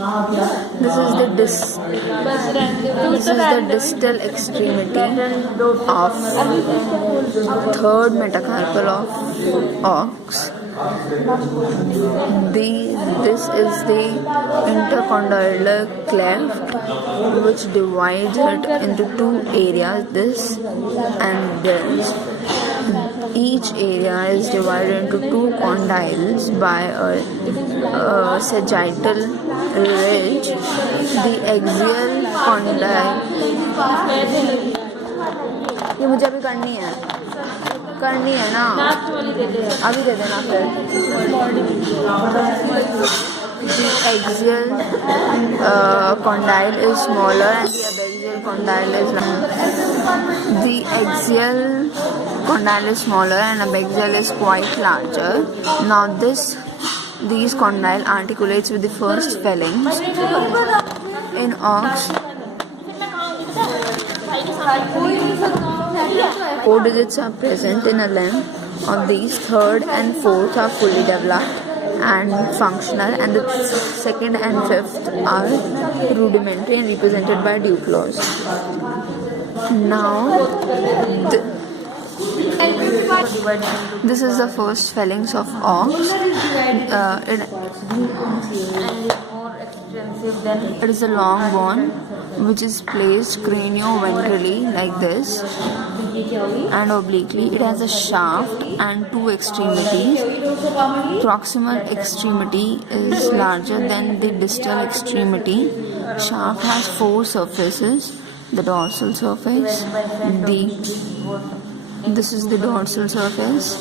This is the distal extremity of third metacarpal of ox. This is the intercondylar cleft which divides it into two areas, this and this. Each area is divided into two condyles by a sagittal ridge. The axial condyle. ये मुझे अभी करनी है ना, अभी दे देना फिर. The axial condyle is smaller and the abaxial condyle is larger. The axial condyle is smaller and abaxial is quite larger. Now these condyle articulates with the first phalanx. In ox, 4 digits are present in a limb. Of these, third and fourth are fully developed and functional, and the second and fifth are rudimentary and represented by dew claws. Now, this is the first phalanx of ox. It is a long bone which is placed cranio-ventrally like this and obliquely. It has a shaft and two extremities. Proximal extremity is larger than the distal extremity. Shaft has 4 surfaces. The dorsal surface, this is the dorsal surface,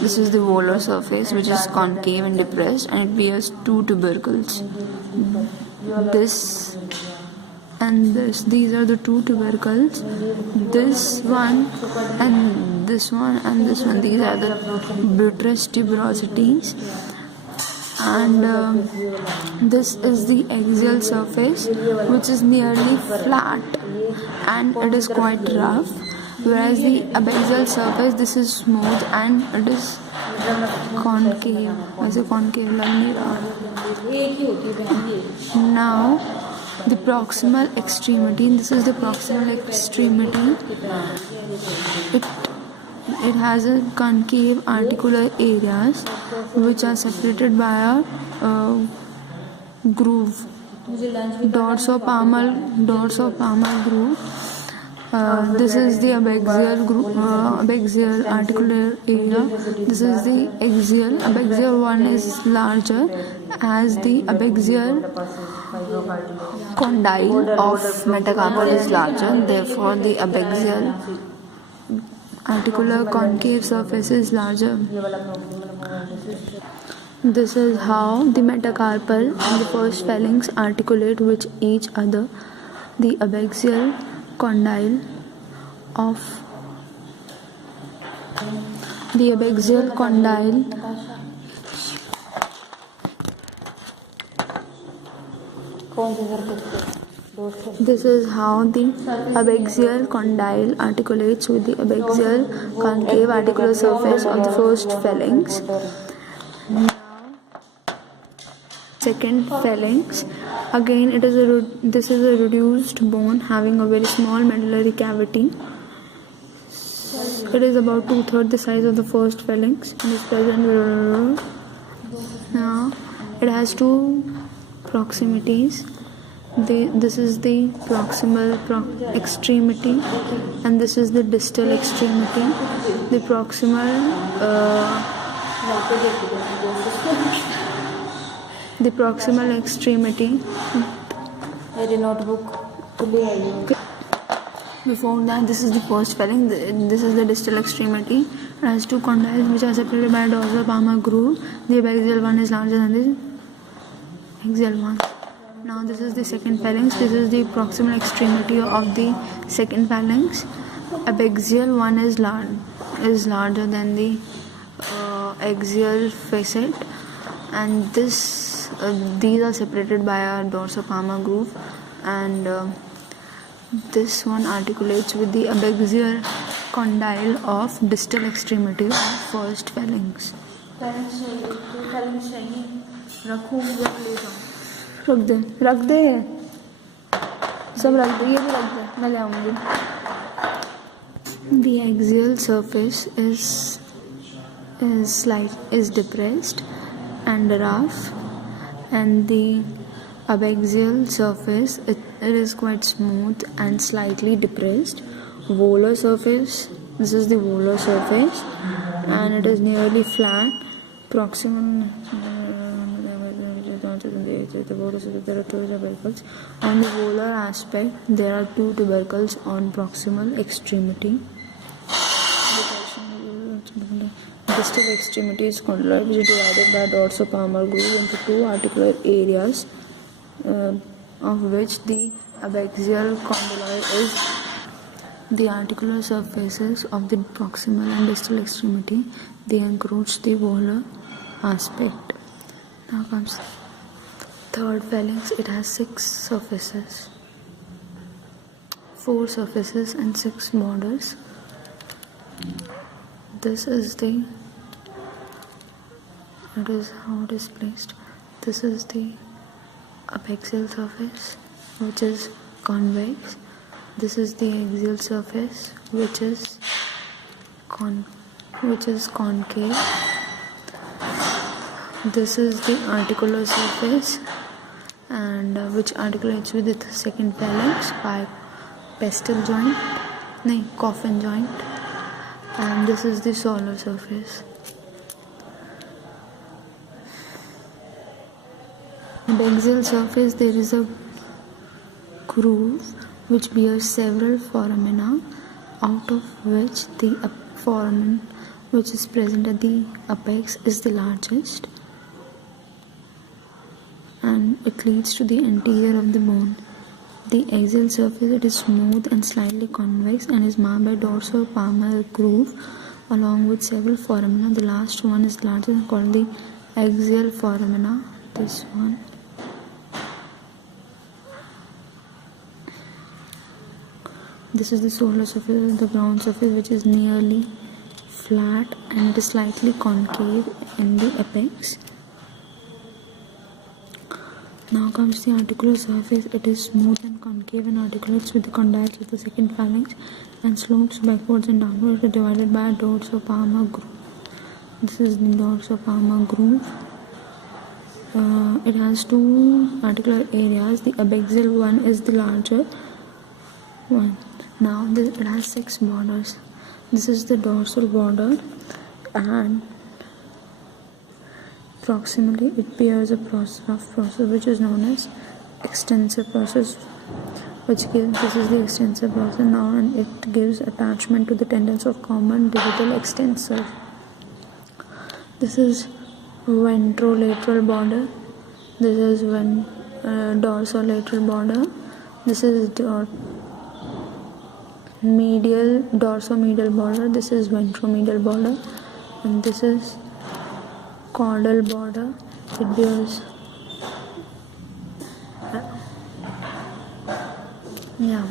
this is the volar surface which is concave and depressed, and it bears 2 tubercles. This and this, these are the 2 tubercles. This one and this one and this one, these are the buttress tuberosities. And this is the axial surface which is nearly flat and it is quite rough, whereas the abaxial surface, this is smooth and it is concave. वैसे concave लग नहीं रहा. Now the proximal extremity, this is the proximal extremity. It has a concave articular areas which are separated by a groove, dorsopalmar groove. This is the abaxial articular area. This is the axial. Abaxial one is larger as the abaxial condyle of metacarpal is larger. Therefore, the abaxial articular concave surface is larger. This is how the metacarpal and the first phalanx articulate with each other. The abaxial condyle of This is how the abaxial condyle articulates with the abaxial concave articular surface of the first phalanx. Now, second phalanx. Again, this is a reduced bone having a very small medullary cavity. It is about 2/3 the size of the first phalanx and is present. Now, it has 2 proximities. This is the proximal extremity and this is the distal extremity. The proximal extremity. Before that, this is the first phalanx. This is the distal extremity. It has 2 condyles which are separated by a dorsopalmar groove. The abaxial one is larger than the axial one. Now this is the second phalanx. This is the proximal extremity of the second phalanx. Abaxial one is larger than the axial facet, and these are separated by a dorsopalmar groove, and this one articulates with the abaxial condyle of distal extremity of first phalanx. रख दे सब रख दे, ये भी रख दे, मैं ले आऊँगी. The axial surface is depressed and rough, and the abaxial surface it is quite smooth and slightly depressed. Volar surface, this is the volar surface, and it is nearly flat. Proximal there are two tubercles. On the volar aspect, there are two tubercles on proximal extremity. Distal extremity is condyloid, which is divided by dorsopalmar groove into two articular areas, of which the abaxial condyloid is the articular surfaces of the proximal and distal extremity. They encroach the volar aspect. Now comes third phalanx. It has 6 surfaces, 4 surfaces and 6 borders. This is the, it is how it is placed. This is the abaxial surface, which is convex. This is the axial surface, which is concave. This is the articular surface, and which articulates with the second phalanx by coffin joint. And this is the solar surface. On the axial surface, there is a groove which bears several foramina, out of which the foramen which is present at the apex is the largest, and it leads to the anterior of the bone. The axial surface, it is smooth and slightly convex and is marked by dorsopalmar groove along with several foramina. The last one is larger and called the axial foramina. This one. This is the solar surface, the ground surface, which is nearly flat and it is slightly concave in the apex. Now comes the articular surface. It is smooth and concave and articulates with the condyles of the second phalanx and slopes backwards and downwards. It is divided by a dorsopalmar groove. This is the dorsopalmar groove. It has 2 articular areas. The abaxial one is the larger one. Now it has 6 borders. This is the dorsal border, and proximally it bears a process which is known as extensor process, this is the extensor process now, and it gives attachment to the tendons of common digital extensor. This is ventrolateral border. This is dorsolateral border. This is dorsomedial border. This is ventromedial border, and this is caudal border. It bears yeah